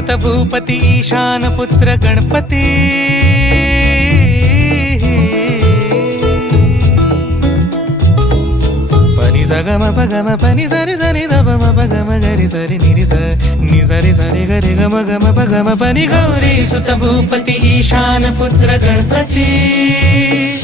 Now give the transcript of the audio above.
सुत भूपती ईशान पुत्र गणपती पनि सगम पगम पनि सरि सरि दपम पगम गरि सरि निरि स नि सरि सरि गरि गम गम पगम पनि गौरी सुत भूपती ईशान पुत्र गणपती।